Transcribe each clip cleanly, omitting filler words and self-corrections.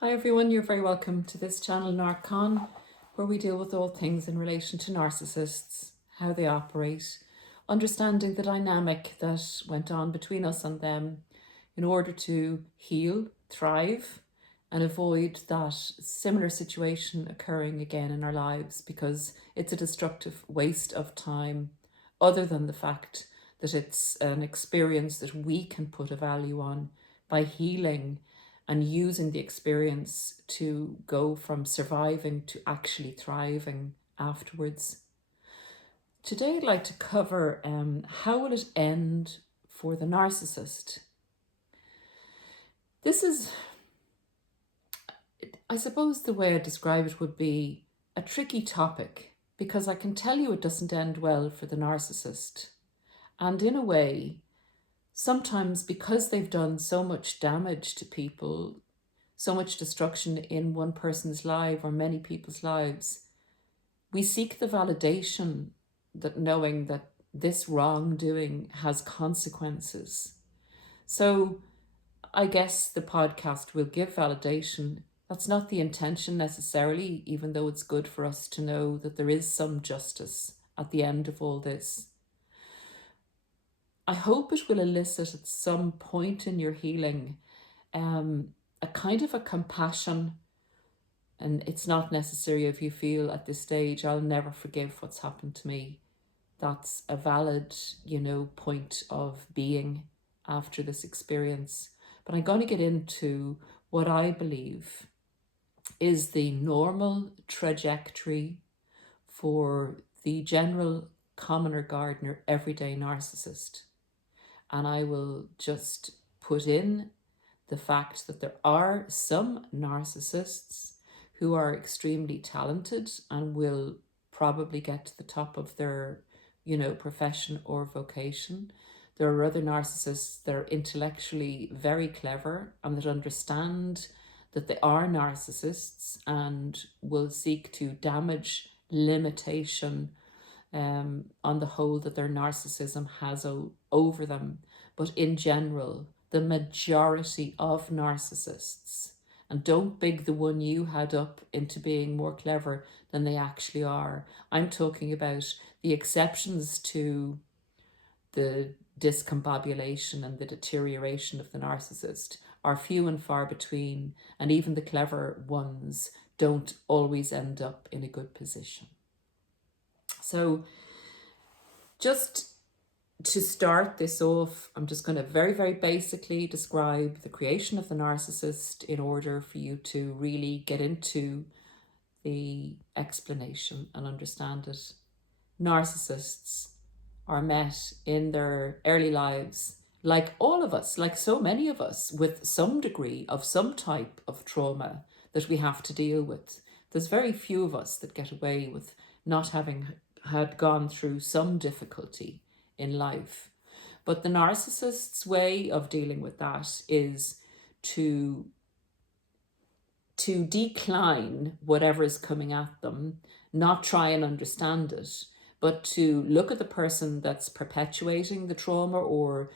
Hi everyone, you're very welcome to this channel Narcon, where we deal with all things in relation to narcissists, how they operate, understanding the dynamic that went on between us and them in order to heal, thrive, and avoid that similar situation occurring again in our lives, because it's a destructive waste of time, other than the fact that it's an experience that we can put a value on by healing and using the experience to go from surviving to actually thriving afterwards. Today I'd like to cover how will it end for the narcissist. This is, I suppose the way I describe it would be a tricky topic, because I can tell you it doesn't end well for the narcissist. And in a way, sometimes because they've done so much damage to people, so much destruction in one person's life or many people's lives, we seek the validation that knowing that this wrongdoing has consequences. So I guess the podcast will give validation. That's not the intention necessarily, even though it's good for us to know that there is some justice at the end of all this. I hope it will elicit at some point in your healing a kind of a compassion. And it's not necessary if you feel at this stage, I'll never forgive what's happened to me. That's a valid, point of being after this experience. But I'm going to get into what I believe is the normal trajectory for the general commoner gardener everyday narcissist. And I will just put in the fact that there are some narcissists who are extremely talented and will probably get to the top of their, profession or vocation. There are other narcissists that are intellectually very clever and that understand that they are narcissists and will seek to damage limitation on the whole that their narcissism has over them. But in general, the majority of narcissists, and don't big the one you had up into being more clever than they actually are. I'm talking about the exceptions to the discombobulation and the deterioration of the narcissist are few and far between, and even the clever ones don't always end up in a good position. So just to start this off, I'm just going to very, very basically describe the creation of the narcissist in order for you to really get into the explanation and understand it. Narcissists are met in their early lives, like all of us, like so many of us, with some degree of some type of trauma that we have to deal with. There's very few of us that get away with not having had gone through some difficulty in life. But the narcissist's way of dealing with that is to decline whatever is coming at them, not try and understand it, but to look at the person that's perpetuating the trauma or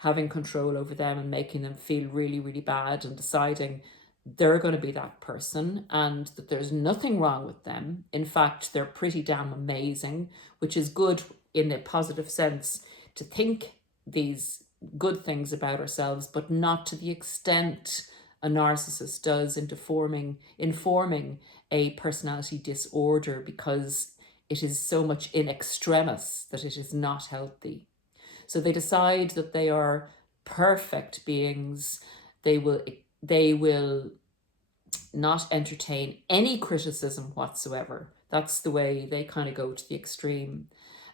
having control over them and making them feel really, really bad, and deciding they're going to be that person and that there's nothing wrong with them. In fact, they're pretty damn amazing, which is good in a positive sense, to think these good things about ourselves, but not to the extent a narcissist does into informing a personality disorder, because it is so much in extremis that it is not healthy. So they decide that they are perfect beings. They will not entertain any criticism whatsoever. That's the way they kind of go to the extreme.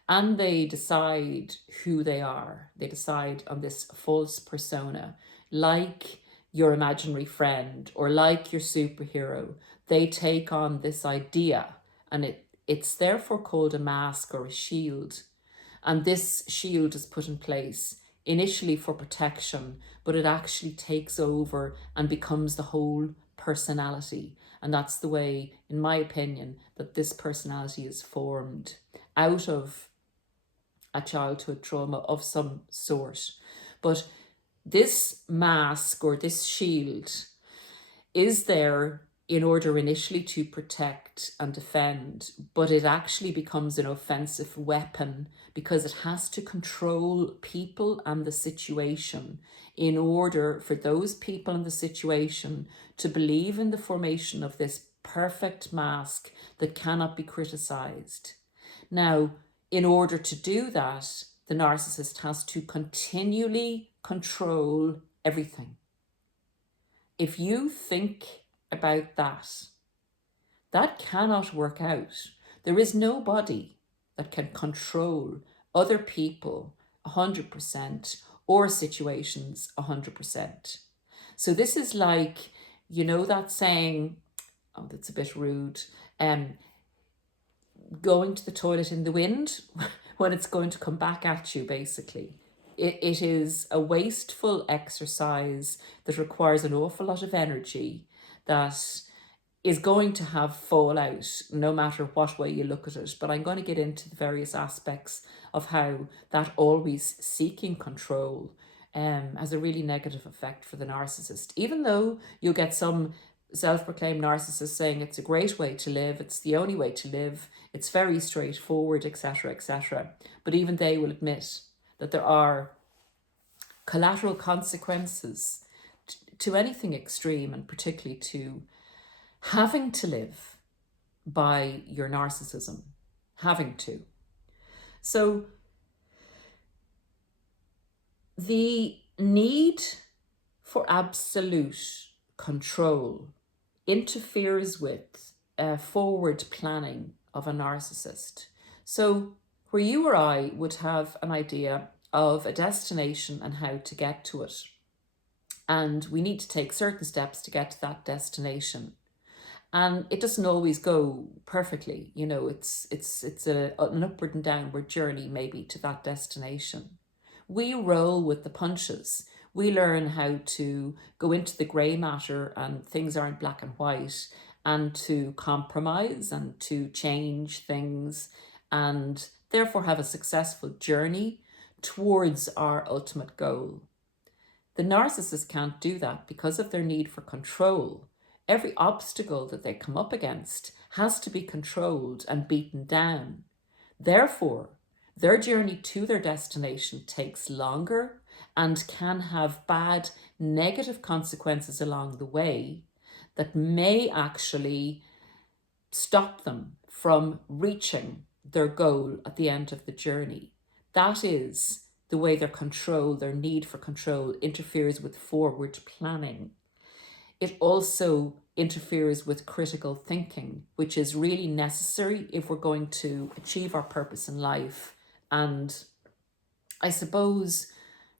And they decide who they are. They decide on this false persona, like your imaginary friend or like your superhero. They take on this idea, and it's therefore called a mask or a shield. And this shield is put in place initially for protection, but it actually takes over and becomes the whole personality. And that's the way, in my opinion, that this personality is formed out of a childhood trauma of some sort. But this mask or this shield is there in order initially to protect and defend, but it actually becomes an offensive weapon because it has to control people and the situation in order for those people and the situation to believe in the formation of this perfect mask that cannot be criticized. Now, in order to do that, the narcissist has to continually control everything. If you think about that, that cannot work out. There is nobody that can control other people 100% or situations 100%. So this is like, you know, that saying, oh, that's a bit rude, going to the toilet in the wind when it's going to come back at you, basically. It is a wasteful exercise that requires an awful lot of energy, that is going to have fallout no matter what way you look at it. But I'm going to get into the various aspects of how that always seeking control has a really negative effect for the narcissist. Even though you'll get some self-proclaimed narcissists saying it's a great way to live, it's the only way to live, it's very straightforward, etc., etc. But even they will admit that there are collateral consequences to anything extreme, and particularly to having to live by your narcissism, having to. So the need for absolute control interferes with forward planning of a narcissist. So where you or I would have an idea of a destination and how to get to it, and we need to take certain steps to get to that destination, and it doesn't always go perfectly, you know, it's an upward and downward journey maybe to that destination. We roll with the punches. We learn how to go into the grey matter and things aren't black and white, and to compromise and to change things, and therefore have a successful journey towards our ultimate goal. The narcissist can't do that because of their need for control. Every obstacle that they come up against has to be controlled and beaten down. Therefore, their journey to their destination takes longer and can have bad negative consequences along the way that may actually stop them from reaching their goal at the end of the journey. That is the way their control, their need for control, interferes with forward planning. It also interferes with critical thinking, which is really necessary if we're going to achieve our purpose in life and, I suppose,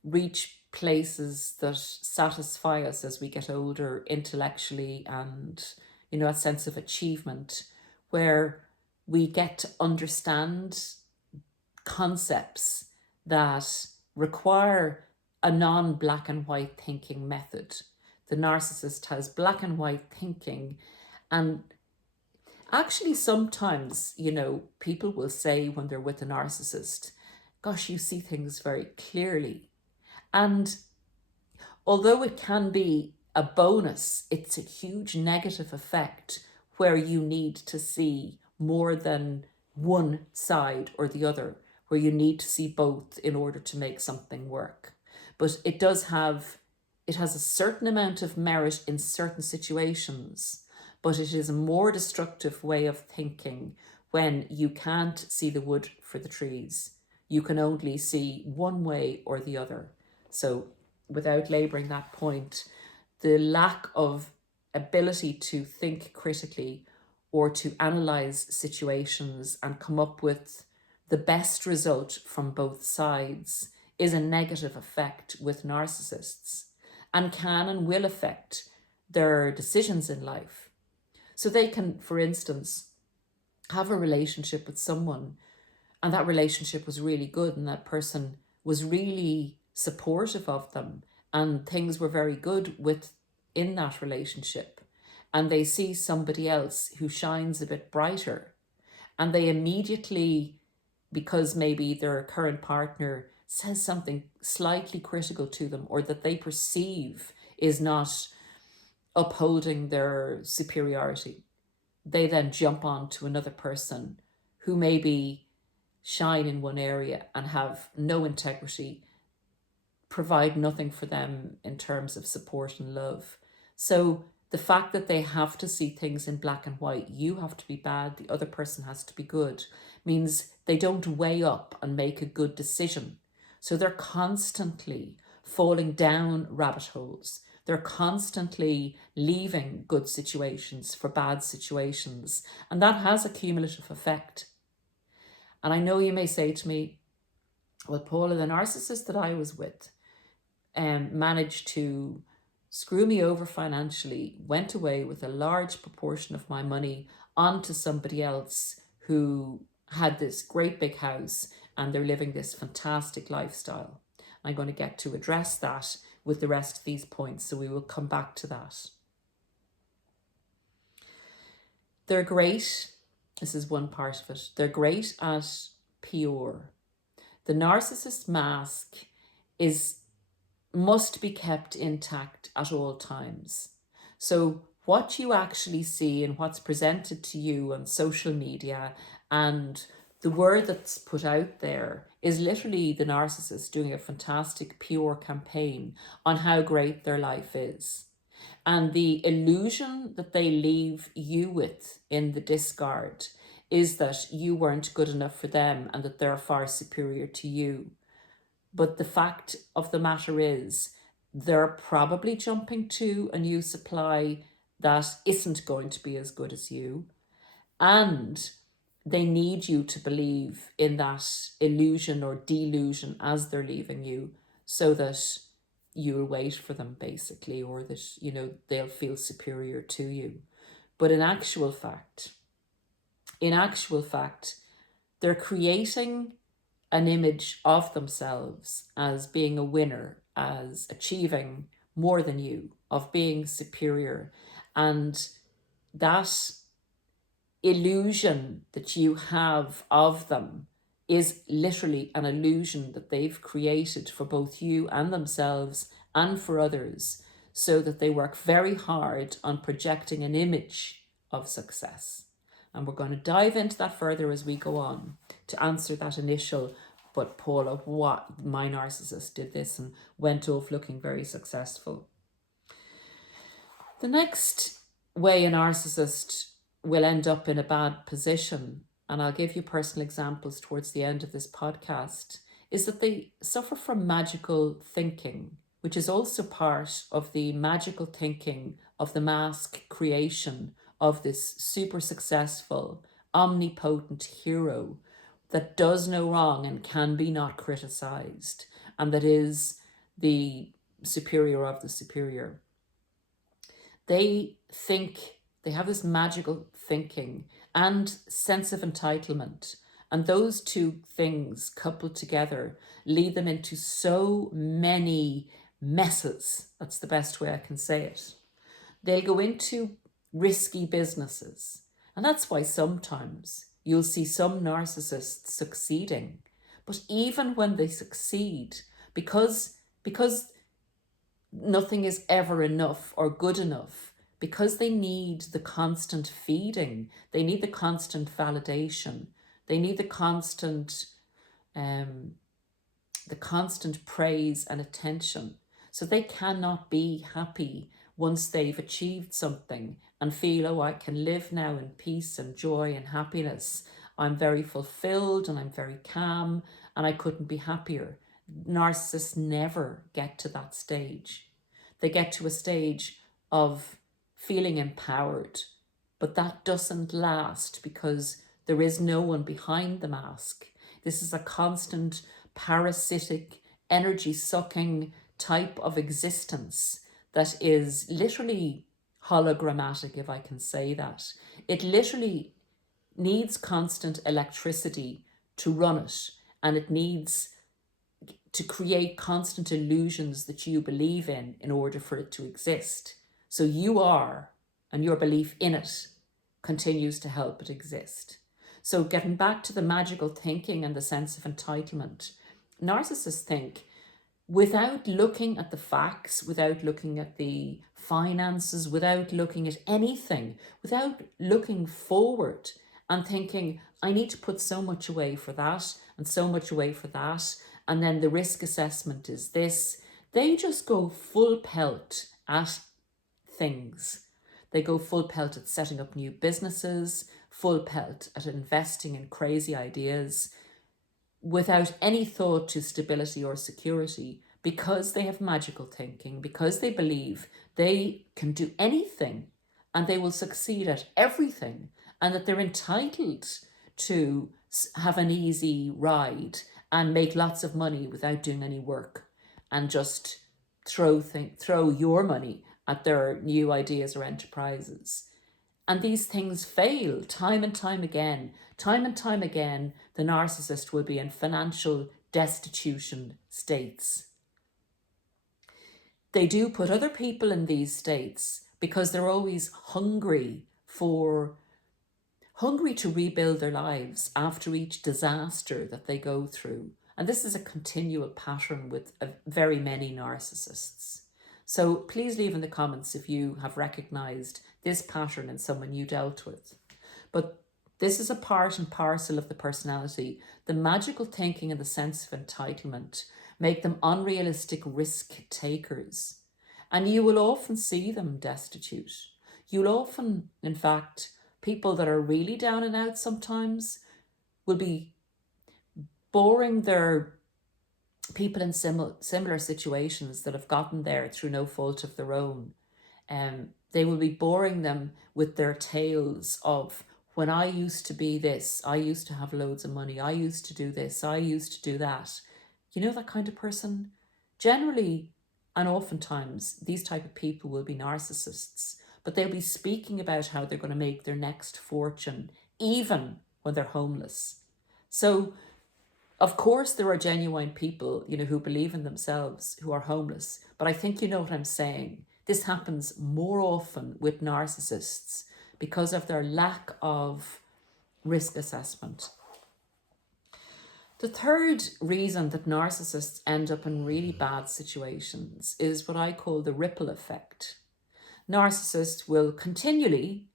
reach places that satisfy us as we get older intellectually, and, you know, a sense of achievement where we get to understand concepts that require a non-black and white thinking method. The narcissist has black and white thinking, and actually sometimes, you know, people will say when they're with a narcissist, gosh, you see things very clearly. And although it can be a bonus, it's a huge negative effect where you need to see more than one side or the other, where you need to see both in order to make something work. But it has a certain amount of merit in certain situations, but it is a more destructive way of thinking when you can't see the wood for the trees. You can only see one way or the other. So without labouring that point, the lack of ability to think critically or to analyse situations and come up with the best result from both sides is a negative effect with narcissists, and can and will affect their decisions in life. So they can, for instance, have a relationship with someone, and that relationship was really good, and that person was really supportive of them, and things were very good within that relationship. And they see somebody else who shines a bit brighter, and they immediately, because maybe their current partner says something slightly critical to them or that they perceive is not upholding their superiority. They then jump on to another person who maybe shine in one area and have no integrity, provide nothing for them in terms of support and love. So the fact that they have to see things in black and white, you have to be bad, the other person has to be good, means they don't weigh up and make a good decision. So they're constantly falling down rabbit holes. They're constantly leaving good situations for bad situations. And that has a cumulative effect. And I know you may say to me, well, Paula, the narcissist that I was with managed to screw me over financially, went away with a large proportion of my money onto somebody else who had this great big house and they're living this fantastic lifestyle. I'm going to get to address that with the rest of these points, so we will come back to that. They're great. This is one part of it. They're great at PR. The narcissist mask must be kept intact at all times. So what you actually see and what's presented to you on social media and the word that's put out there is literally the narcissist doing a fantastic PR campaign on how great their life is. And the illusion that they leave you with in the discard is that you weren't good enough for them and that they're far superior to you. But the fact of the matter is, they're probably jumping to a new supply that isn't going to be as good as you. And they need you to believe in that illusion or delusion as they're leaving you, so that you'll wait for them, basically, or that, you know, they'll feel superior to you. But in actual fact, they're creating an image of themselves as being a winner, as achieving more than you, of being superior. And that illusion that you have of them is literally an illusion that they've created for both you and themselves and for others, so that they work very hard on projecting an image of success. And we're going to dive into that further as we go on to answer that initial, but Paula, what, my narcissist did this and went off looking very successful. The next way a narcissist will end up in a bad position, and I'll give you personal examples towards the end of this podcast, is that they suffer from magical thinking, which is also part of the magical thinking of the mask creation of this super successful, omnipotent hero that does no wrong and can be not criticized, and that is the superior of the superior. They think, they have this magical thinking and sense of entitlement, and those two things coupled together lead them into so many messes. That's the best way I can say it. They'll go into risky businesses, and that's why sometimes you'll see some narcissists succeeding. But even when they succeed, because nothing is ever enough or good enough, because they need the constant feeding, they need the constant validation, they need the constant praise and attention. So they cannot be happy once they've achieved something and feel, oh, I can live now in peace and joy and happiness. I'm very fulfilled and I'm very calm and I couldn't be happier. Narcissists never get to that stage. They get to a stage of feeling empowered, but that doesn't last because there is no one behind the mask. This is a constant parasitic, energy-sucking type of existence that is literally hologrammatic, if I can say that. It literally needs constant electricity to run it, and it needs to create constant illusions that you believe in order for it to exist. So you are, and your belief in it continues to help it exist. So getting back to the magical thinking and the sense of entitlement, narcissists think without looking at the facts, without looking at the finances, without looking at anything, without looking forward and thinking, I need to put so much away for that and so much away for that. And then the risk assessment is this. They just go full pelt at things. They go full pelt at setting up new businesses, full pelt at investing in crazy ideas without any thought to stability or security, because they have magical thinking, because they believe they can do anything and they will succeed at everything, and that they're entitled to have an easy ride and make lots of money without doing any work, and just throw your money at their new ideas or enterprises. And these things fail time and time again. Time and time again, the narcissist will be in financial destitution states. They do put other people in these states because they're always hungry to rebuild their lives after each disaster that they go through. And this is a continual pattern with very many narcissists. So please leave in the comments if you have recognized this pattern in someone you dealt with. But this is a part and parcel of the personality. The magical thinking and the sense of entitlement make them unrealistic risk takers. And you will often see them destitute. You'll often, in fact, people that are really down and out sometimes will be boring their people in similar situations that have gotten there through no fault of their own. They will be boring them with their tales of, when I used to be this, I used to have loads of money, I used to do this, I used to do that. You know, that kind of person? Generally, and oftentimes, these type of people will be narcissists, but they'll be speaking about how they're going to make their next fortune, even when they're homeless. So, of course, there are genuine people, who believe in themselves, who are homeless. But I think you know what I'm saying. This happens more often with narcissists because of their lack of risk assessment. The third reason that narcissists end up in really bad situations is what I call the ripple effect. Narcissists will continually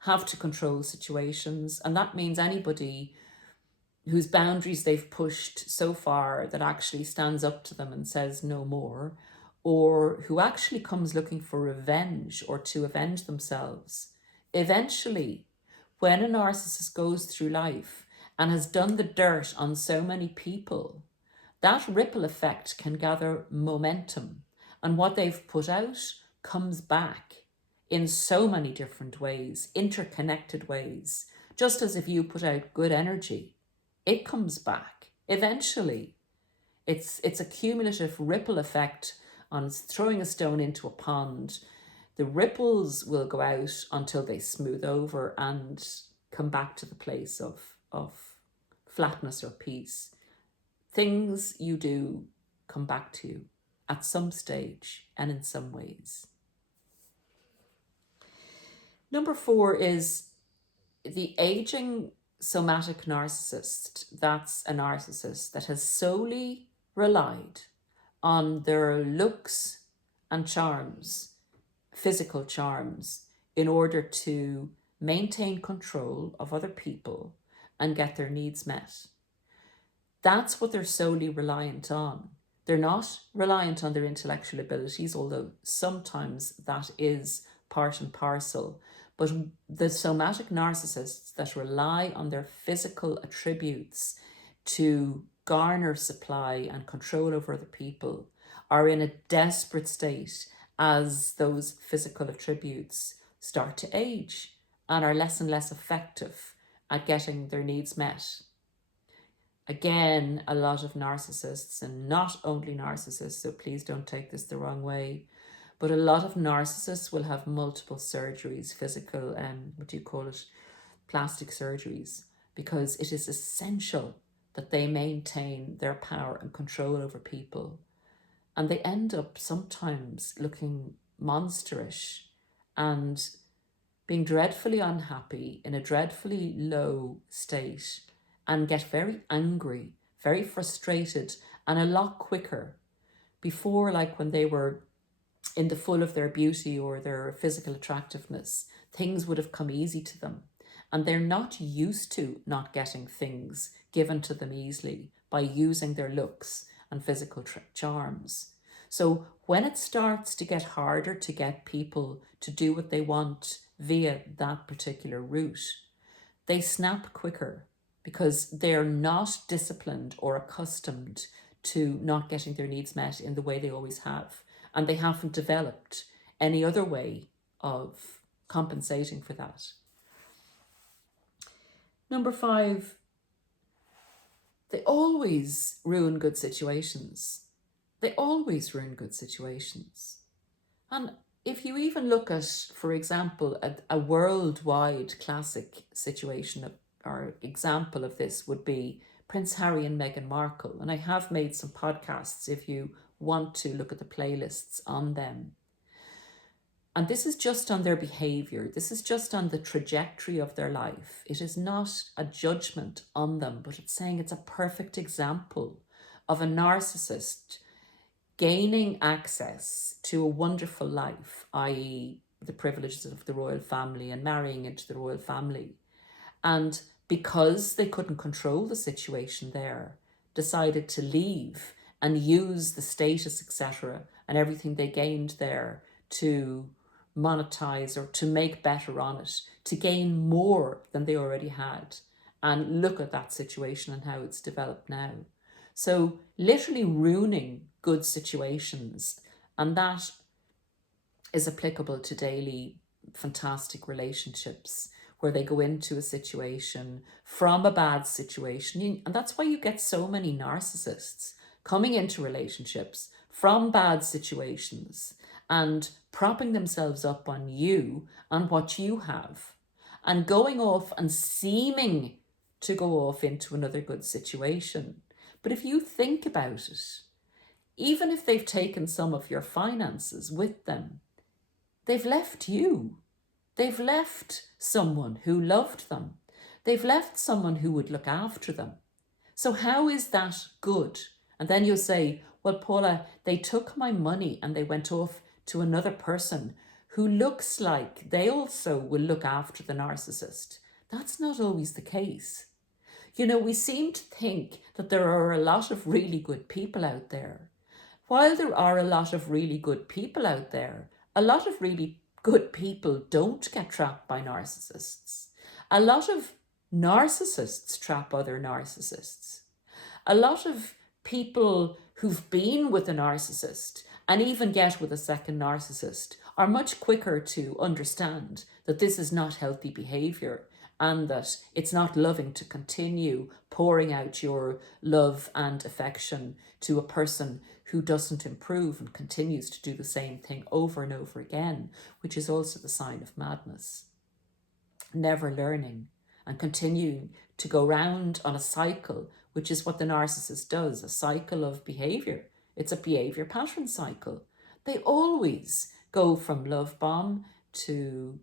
have to control situations, and that means anybody whose boundaries they've pushed so far that actually stands up to them and says no more, or who actually comes looking for revenge or to avenge themselves. Eventually, when a narcissist goes through life and has done the dirt on so many people, that ripple effect can gather momentum, and what they've put out comes back in so many different ways, interconnected ways. Just as if you put out good energy, it comes back eventually. It's a cumulative ripple effect on throwing a stone into a pond. The ripples will go out until they smooth over and come back to the place of flatness or peace. Things you do come back to you at some stage and in some ways. Number 4 is the aging somatic narcissist. That's a narcissist that has solely relied on their looks and charms, physical charms, in order to maintain control of other people and get their needs met. That's what they're solely reliant on. They're not reliant on their intellectual abilities, although sometimes that is part and parcel. But the somatic narcissists that rely on their physical attributes to garner supply and control over other people are in a desperate state as those physical attributes start to age and are less and less effective at getting their needs met. Again, a lot of narcissists, and not only narcissists, so please don't take this the wrong way, but a lot of narcissists will have multiple surgeries, physical, plastic surgeries, because it is essential that they maintain their power and control over people. And they end up sometimes looking monsterish and being dreadfully unhappy, in a dreadfully low state, and get very angry, very frustrated, and a lot quicker. Before, like when they were in the full of their beauty or their physical attractiveness, things would have come easy to them. And they're not used to not getting things given to them easily by using their looks and physical charms. So when it starts to get harder to get people to do what they want via that particular route, they snap quicker because they're not disciplined or accustomed to not getting their needs met in the way they always have. And they haven't developed any other way of compensating for that. Number 5, they always ruin good situations. They always ruin good situations. And if you even look at, for example, a worldwide classic situation or example of this would be Prince Harry and Meghan Markle. And I have made some podcasts if you want to look at the playlists on them. And this is just on their behavior. This is just on the trajectory of their life. It is not a judgment on them, but it's saying it's a perfect example of a narcissist gaining access to a wonderful life, i.e. the privileges of the royal family and marrying into the royal family. And because they couldn't control the situation there, decided to leave and use the status, etc., and everything they gained there to monetize or to make better on it, to gain more than they already had. And look at that situation and how it's developed now. So literally ruining good situations, and that is applicable to daily fantastic relationships where they go into a situation from a bad situation. And that's why you get so many narcissists coming into relationships from bad situations and propping themselves up on you and what you have and going off and seeming to go off into another good situation. But if you think about it, even if they've taken some of your finances with them, they've left you. They've left someone who loved them. They've left someone who would look after them. So how is that good? And then you'll say, well, Paula, they took my money and they went off to another person who looks like they also will look after the narcissist. That's not always the case. You know, we seem to think that there are a lot of really good people out there. While there are a lot of really good people out there, a lot of really good people don't get trapped by narcissists. A lot of narcissists trap other narcissists. A lot of people who've been with a narcissist and even get with a second narcissist are much quicker to understand that this is not healthy behavior and that it's not loving to continue pouring out your love and affection to a person who doesn't improve and continues to do the same thing over and over again, which is also the sign of madness. Never learning and continuing to go round on a cycle, which is what the narcissist does, a cycle of behavior. It's a behavior pattern cycle. They always go from love bomb to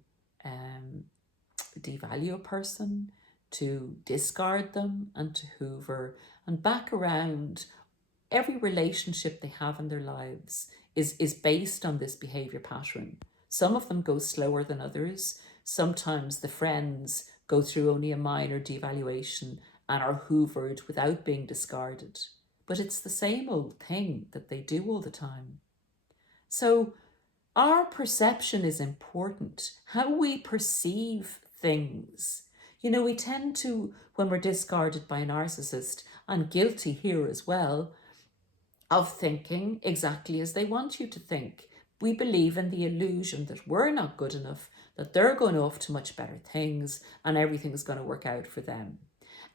devalue a person, to discard them and to hoover, and back around. Every relationship they have in their lives is based on this behavior pattern. Some of them go slower than others. Sometimes the friends go through only a minor devaluation and are hoovered without being discarded. But it's the same old thing that they do all the time. So our perception is important, how we perceive things. You know, we tend to, when we're discarded by a narcissist, and guilty here as well, of thinking exactly as they want you to think. We believe in the illusion that we're not good enough, that they're going off to much better things and everything's going to work out for them.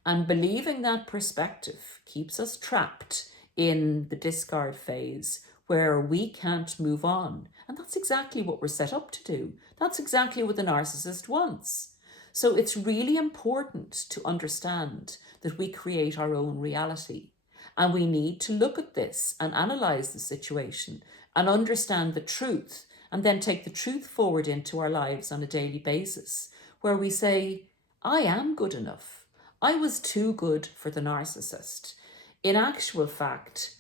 And believing that perspective keeps us trapped in the discard phase where we can't move on. And that's exactly what we're set up to do. That's exactly what the narcissist wants. So it's really important to understand that we create our own reality. And we need to look at this and analyze the situation and understand the truth, and then take the truth forward into our lives on a daily basis, where we say, I am good enough. I was too good for the narcissist. In actual fact,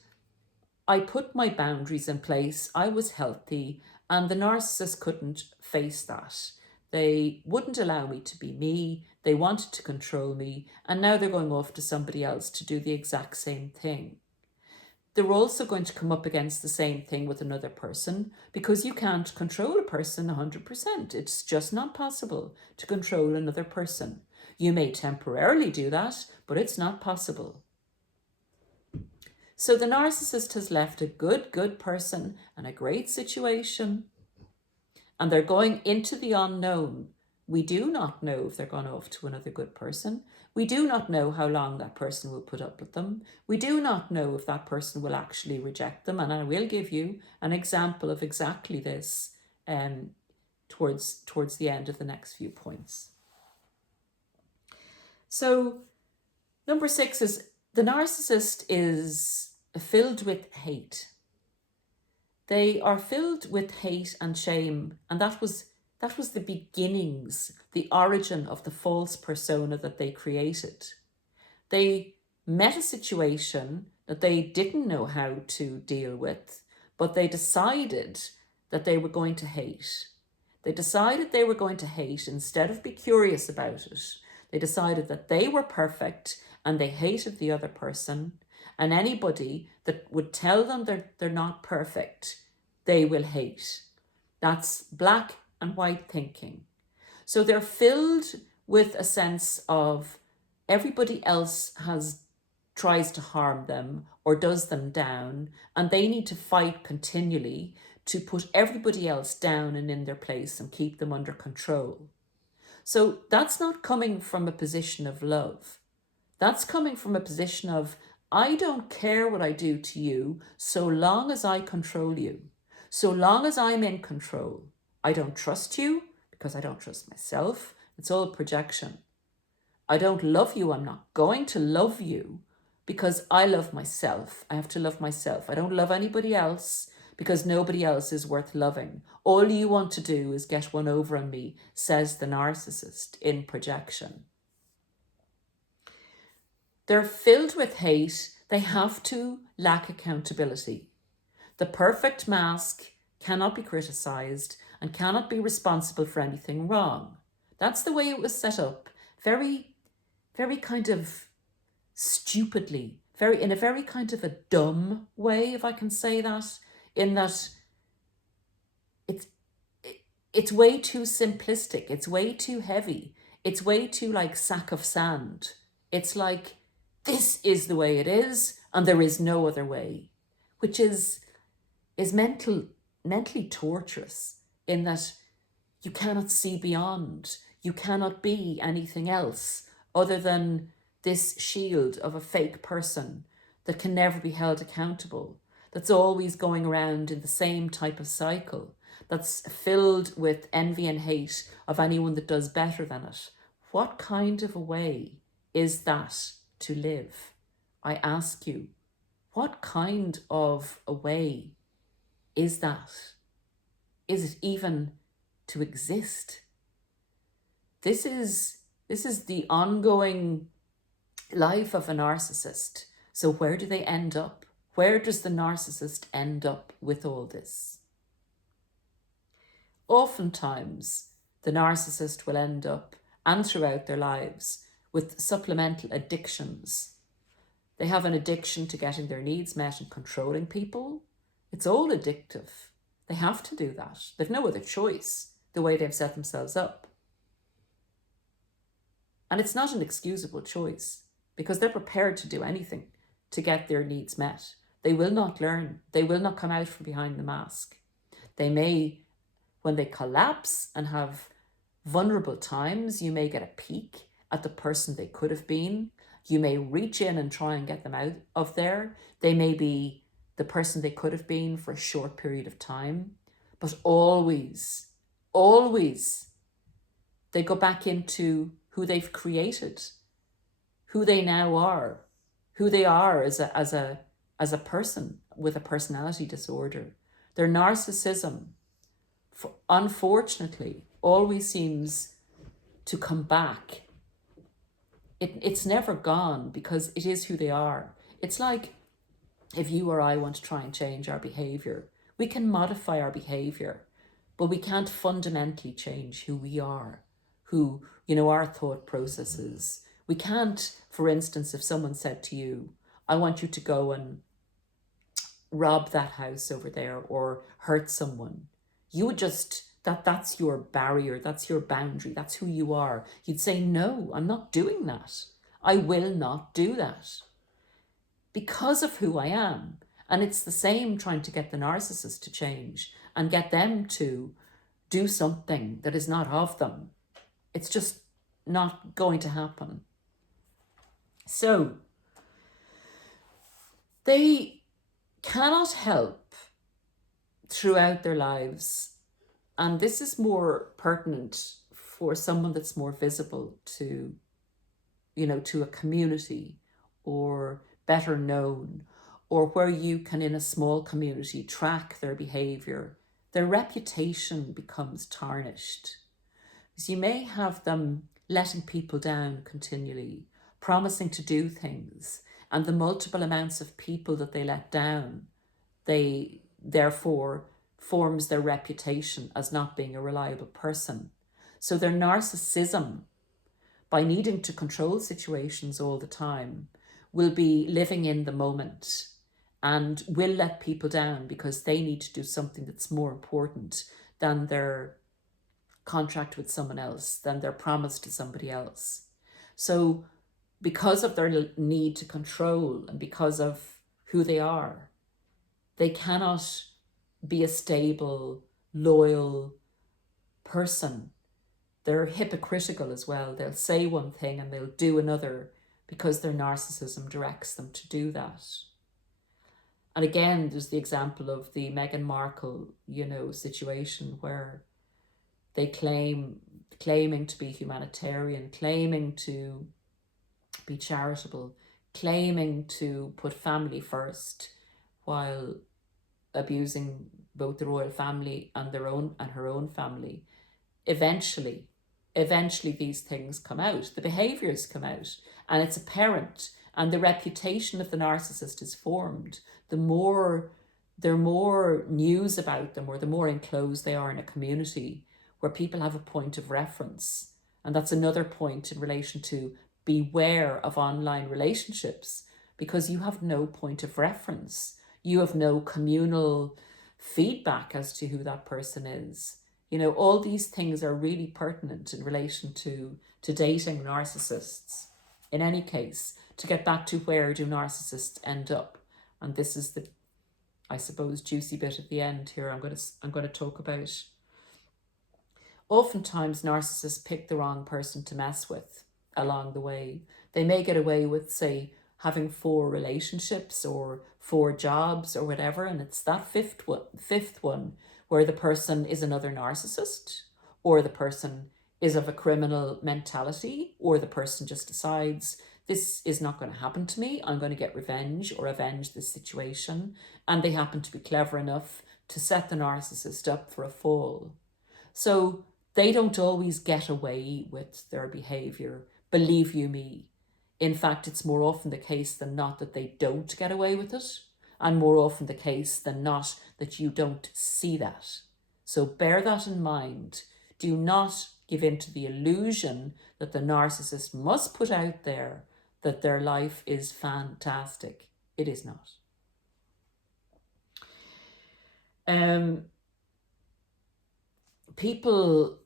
I put my boundaries in place, I was healthy, and the narcissist couldn't face that. They wouldn't allow me to be me, they wanted to control me, and now they're going off to somebody else to do the exact same thing. They're also going to come up against the same thing with another person, because you can't control a person 100%. It's just not possible to control another person. You may temporarily do that, but it's not possible. So the narcissist has left a good person and a great situation, and they're going into the unknown. We do not know if they're gone off to another good person. We do not know how long that person will put up with them. We do not know if that person will actually reject them. And I will give you an example of exactly this towards the end of the next few points. So number 6 is the narcissist is filled with hate. They are filled with hate and shame, and that was the beginnings, the origin of the false persona that they created. They met a situation that they didn't know how to deal with, but they decided that they were going to hate. They decided they were going to hate instead of be curious about it. They decided that they were perfect and they hated the other person, and anybody that would tell them they're not perfect, they will hate. That's black and white thinking. So they're filled with a sense of everybody else tries to harm them or does them down, and they need to fight continually to put everybody else down and in their place and keep them under control. So that's not coming from a position of love. That's coming from a position of, I don't care what I do to you so long as I control you. So long as I'm in control. I don't trust you because I don't trust myself. It's all projection. I don't love you. I'm not going to love you because I love myself. I have to love myself. I don't love anybody else because nobody else is worth loving. All you want to do is get one over on me, says the narcissist in projection. They're filled with hate. They have to lack accountability. The perfect mask cannot be criticized and cannot be responsible for anything wrong. That's the way it was set up. Very, very kind of stupidly, in a very kind of a dumb way, if I can say that, in that it's way too simplistic. It's way too heavy. It's way too like sack of sand. It's like, this is the way it is, and there is no other way, which is mentally torturous in that you cannot see beyond. You cannot be anything else other than this shield of a fake person that can never be held accountable, that's always going around in the same type of cycle, that's filled with envy and hate of anyone that does better than it. What kind of a way is that to live? I ask you, what kind of a way is that? Is it even to exist? This is the ongoing life of a narcissist. So where do they end up? Where does the narcissist end up with all this? Oftentimes, the narcissist will end up, and throughout their lives, with supplemental addictions. They have an addiction to getting their needs met and controlling people. It's all addictive. They have to do that. They've no other choice, the way they've set themselves up. And it's not an excusable choice, because they're prepared to do anything to get their needs met. They will not learn. They will not come out from behind the mask. They may, when they collapse and have vulnerable times, you may get a peek at the person they could have been. You may reach in and try and get them out of there. They may be the person they could have been for a short period of time. But always, they go back into who they've created, who they now are, who they are as a person with a personality disorder. Their narcissism, unfortunately, always seems to come back. It's never gone because it is who they are. It's like if you or I want to try and change our behavior, we can modify our behavior, but we can't fundamentally change who we are, who, our thought processes. We can't, for instance, if someone said to you, I want you to go and rob that house over there or hurt someone, you would just, that's your barrier, that's your boundary, that's who you are. You'd say, no, I'm not doing that. I will not do that because of who I am. And it's the same trying to get the narcissist to change and get them to do something that is not of them. It's just not going to happen. So they cannot help throughout their lives. And this is more pertinent for someone that's more visible to, to a community, or better known, or where you can, in a small community, track their behavior. Their reputation becomes tarnished. Because you may have them letting people down continually, promising to do things, and the multiple amounts of people that they let down, they therefore forms their reputation as not being a reliable person. So their narcissism, by needing to control situations all the time, will be living in the moment and will let people down because they need to do something that's more important than their contract with someone else, than their promise to somebody else. So because of their need to control and because of who they are, they cannot be a stable, loyal person. They're hypocritical as well. They'll say one thing and they'll do another because their narcissism directs them to do that. And again, there's the example of the Meghan Markle, situation where they claiming to be humanitarian, claiming to be charitable, claiming to put family first, while abusing both the royal family and her own family. Eventually these things come out, the behaviors come out, and it's apparent, and the reputation of the narcissist is formed. The more news about them, or the more enclosed they are in a community where people have a point of reference. And that's another point in relation to beware of online relationships, because you have no point of reference. You have no communal feedback as to who that person is. All these things are really pertinent in relation to dating narcissists. In any case, to get back to where do narcissists end up? And this is the, I suppose, juicy bit at the end here I'm going to talk about. Oftentimes narcissists pick the wrong person to mess with along the way. They may get away with, say, having 4 relationships or 4 jobs or whatever, and it's that fifth one where the person is another narcissist, or the person is of a criminal mentality, or the person just decides, this is not going to happen to me, I'm going to get revenge or avenge this situation, and they happen to be clever enough to set the narcissist up for a fall. So they don't always get away with their behavior, believe you me. In fact, it's more often the case than not that they don't get away with it, and more often the case than not that you don't see that. So bear that in mind. Do not give in to the illusion that the narcissist must put out there that their life is fantastic. It is not. People,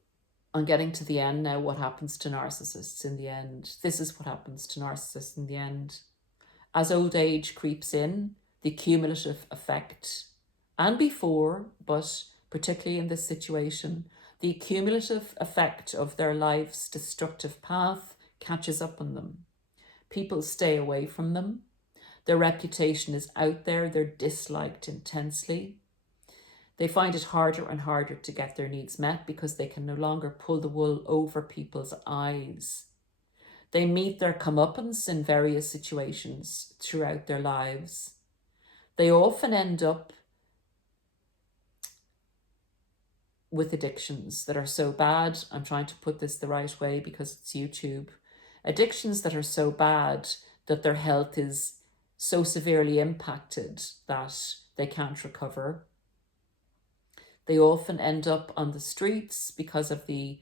I'm getting to the end now, what happens to narcissists in the end? This is what happens to narcissists in the end. As old age creeps in, the cumulative effect, and before, but particularly in this situation, the cumulative effect of their life's destructive path catches up on them. People stay away from them. Their reputation is out there. They're disliked intensely. They find it harder and harder to get their needs met because they can no longer pull the wool over people's eyes. They meet their comeuppance in various situations throughout their lives. They often end up with addictions that are so bad. I'm trying to put this the right way because it's YouTube. Addictions that are so bad that their health is so severely impacted that they can't recover. They often end up on the streets because of the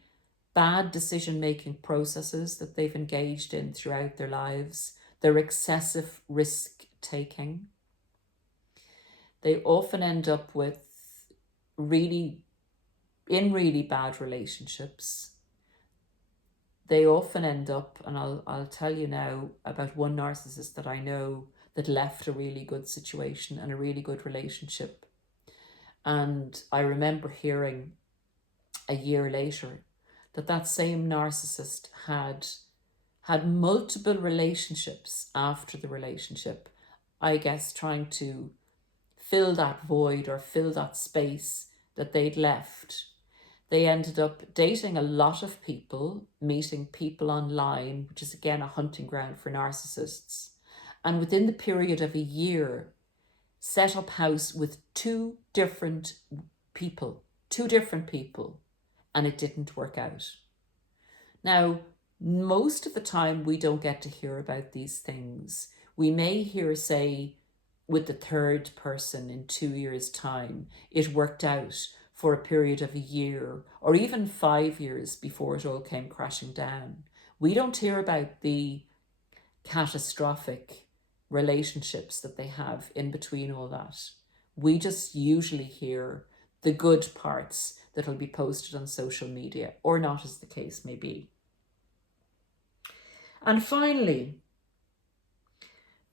bad decision-making processes that they've engaged in throughout their lives, their excessive risk-taking. They often end up with really bad relationships. They often end up, and I'll tell you now about one narcissist that I know that left a really good situation and a really good relationship. And I remember hearing a year later that same narcissist had multiple relationships after the relationship, I guess trying to fill that void or fill that space that they'd left. They ended up dating a lot of people, meeting people online, which is again a hunting ground for narcissists. And within the period of a year, set up house with two different people, and it didn't work out. Now, most of the time we don't get to hear about these things. We may hear, say, with the third person in 2 years' time, it worked out for a period of a year or even 5 years before it all came crashing down. We don't hear about the catastrophic relationships that they have in between all that. We just usually hear the good parts that will be posted on social media, or not, as the case may be. And finally,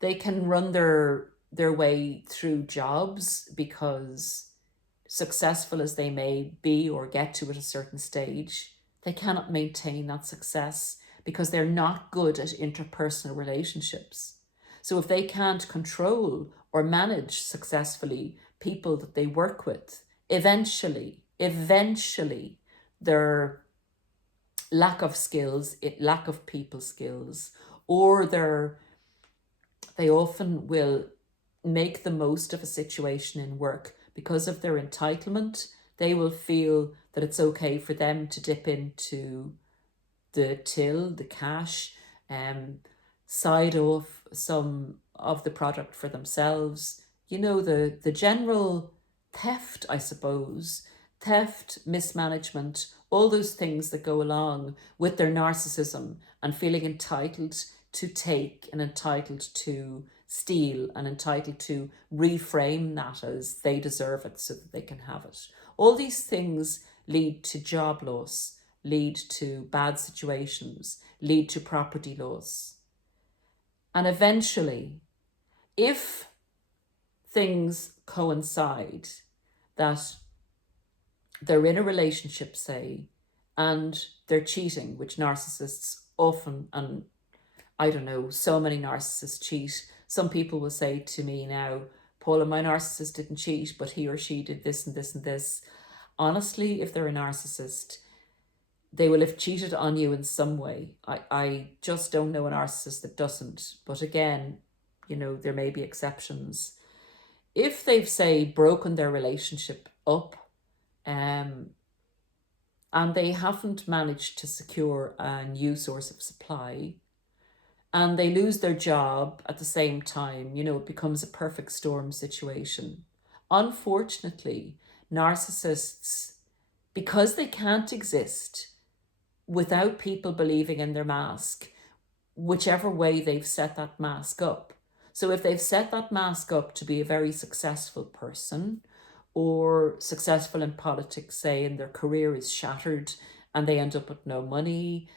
they can run their way through jobs because, successful as they may be or get to at a certain stage, they cannot maintain that success because they're not good at interpersonal relationships. So if they can't control or manage successfully people that they work with, eventually their lack of skills, lack of people skills, or they often will make the most of a situation in work because of their entitlement. They will feel that it's okay for them to dip into the till, the cash, side off some of the product for themselves. You know, the general theft, I suppose, mismanagement, all those things that go along with their narcissism and feeling entitled to take and entitled to steal and entitled to reframe that as they deserve it so that they can have it. All these things lead to job loss, lead to bad situations, lead to property loss. And eventually, if things coincide that they're in a relationship, say, and they're cheating, which narcissists often, and I don't know, so many narcissists cheat. Some people will say to me now, Paula, my narcissist didn't cheat, but he or she did this and this and this. Honestly, if they're a narcissist, they will have cheated on you in some way. I just don't know a narcissist that doesn't. But again, you know, there may be exceptions. If they've, say, broken their relationship up, and they haven't managed to secure a new source of supply, and they lose their job at the same time, you know, it becomes a perfect storm situation. Unfortunately, narcissists, because they can't exist without people believing in their mask, whichever way they've set that mask up. So if they've set that mask up to be a very successful person, or successful in politics, say, and their career is shattered and they end up with no money,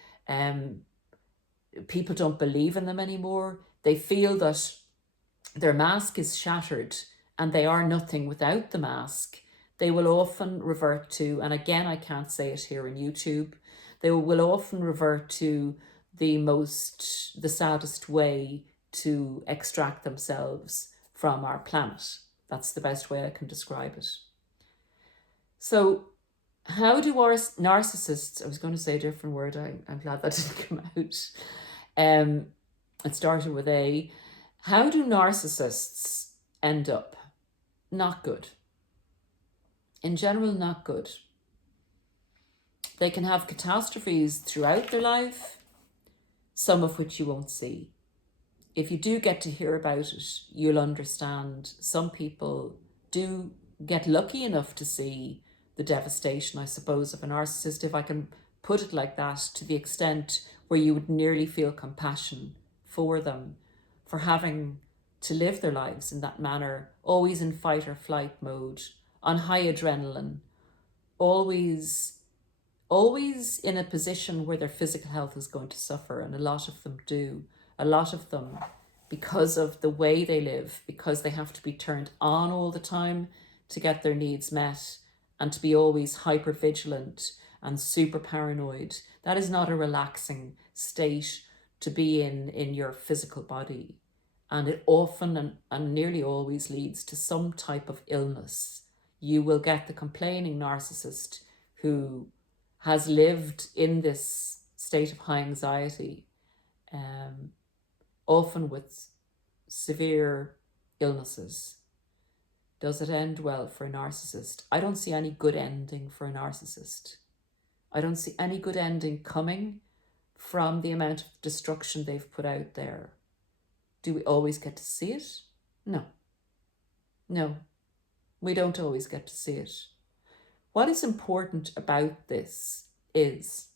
people don't believe in them anymore. They feel that their mask is shattered and they are nothing without the mask. They will often revert to, and again, I can't say it here on YouTube, they will often revert to the saddest way to extract themselves from our planet. That's the best way I can describe it. So how do our narcissists, I was going to say a different word, I'm glad that didn't come out. It started with A. How do narcissists end up? Not good. In general, not good. They can have catastrophes throughout their life, some of which you won't see. if you do get to hear about it, you'll understand some people do get lucky enough to see the devastation, I suppose, of a narcissist, if I can put it like that, to the extent where you would nearly feel compassion for them for having to live their lives in that manner, always in fight or flight mode, on high adrenaline, always in a position where their physical health is going to suffer. And a lot of them do. A lot of them, because of the way they live, because they have to be turned on all the time to get their needs met and to be always hyper vigilant and super paranoid. That is not a relaxing state to be in your physical body. And it often and nearly always leads to some type of illness. You will get the complaining narcissist who has lived in this state of high anxiety, often with severe illnesses. Does it end well for a narcissist? I don't see any good ending for a narcissist. I don't see any good ending coming from the amount of destruction they've put out there. Do we always get to see it? No. No, we don't always get to see it. What is important about this is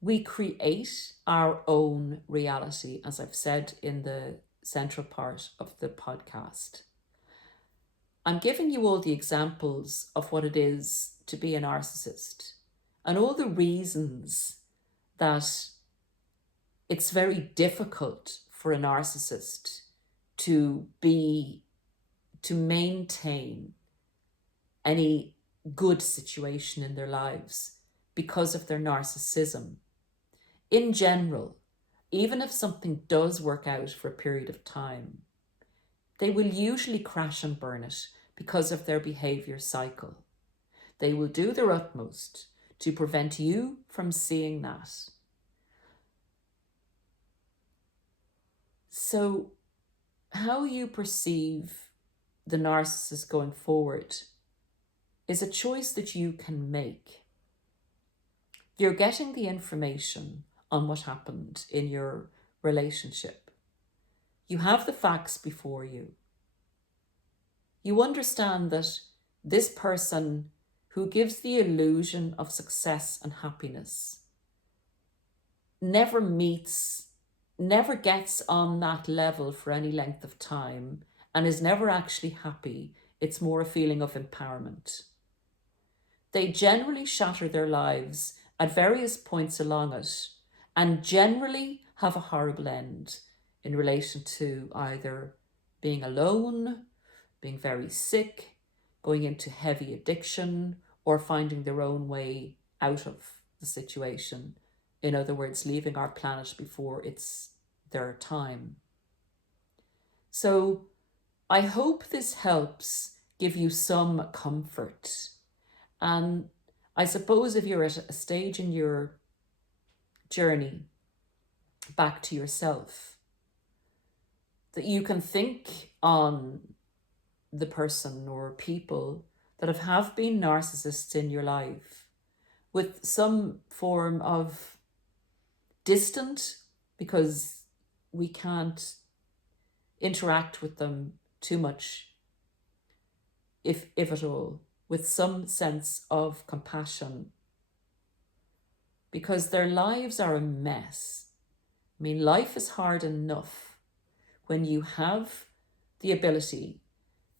we create our own reality, as I've said in the central part of the podcast. I'm giving you all the examples of what it is to be a narcissist and all the reasons that it's very difficult for a narcissist to maintain any good situation in their lives because of their narcissism. In general, even if something does work out for a period of time, they will usually crash and burn it because of their behavior cycle. They will do their utmost to prevent you from seeing that. So, how you perceive the narcissist going forward is a choice that you can make. You're getting the information on what happened in your relationship. You have the facts before you. You understand that this person who gives the illusion of success and happiness never gets on that level for any length of time and is never actually happy. It's more a feeling of empowerment. They generally shatter their lives at various points along it and generally have a horrible end in relation to either being alone, being very sick, going into heavy addiction, or finding their own way out of the situation. In other words, leaving our planet before it's their time. So I hope this helps give you some comfort. And I suppose if you're at a stage in your journey back to yourself, that you can think on the person or people that have been narcissists in your life with some form of distant, because we can't interact with them too much, if at all, with some sense of compassion, because their lives are a mess. I mean, life is hard enough when you have the ability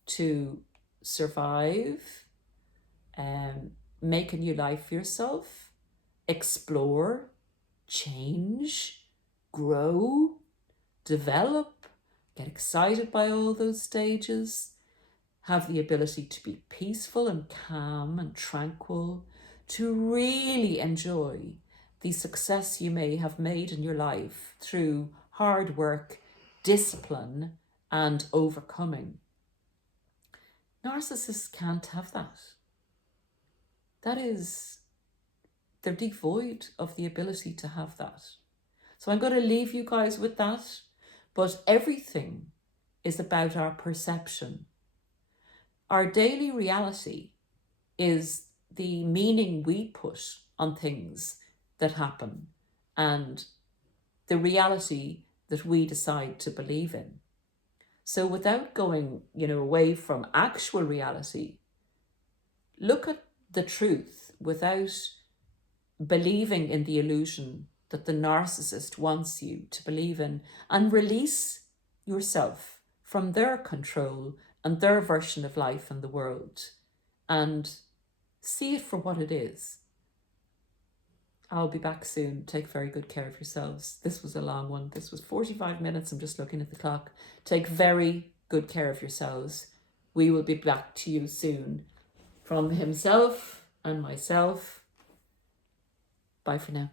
to survive, make a new life for yourself, explore, change, grow, develop, get excited by all those stages, have the ability to be peaceful and calm and tranquil, to really enjoy the success you may have made in your life through hard work, discipline, and overcoming. Narcissists can't have that. They're devoid of the ability to have that. So I'm going to leave you guys with that, but everything is about our perception. Our daily reality is the meaning we put on things that happen and the reality that we decide to believe in. So without going, away from actual reality, look at the truth without believing in the illusion that the narcissist wants you to believe in, and release yourself from their control and their version of life and the world, and see it for what it is. I'll be back soon. Take very good care of yourselves. This was a long one. This was 45 minutes. I'm just looking at the clock. Take very good care of yourselves. We will be back to you soon. From himself and myself. Bye for now.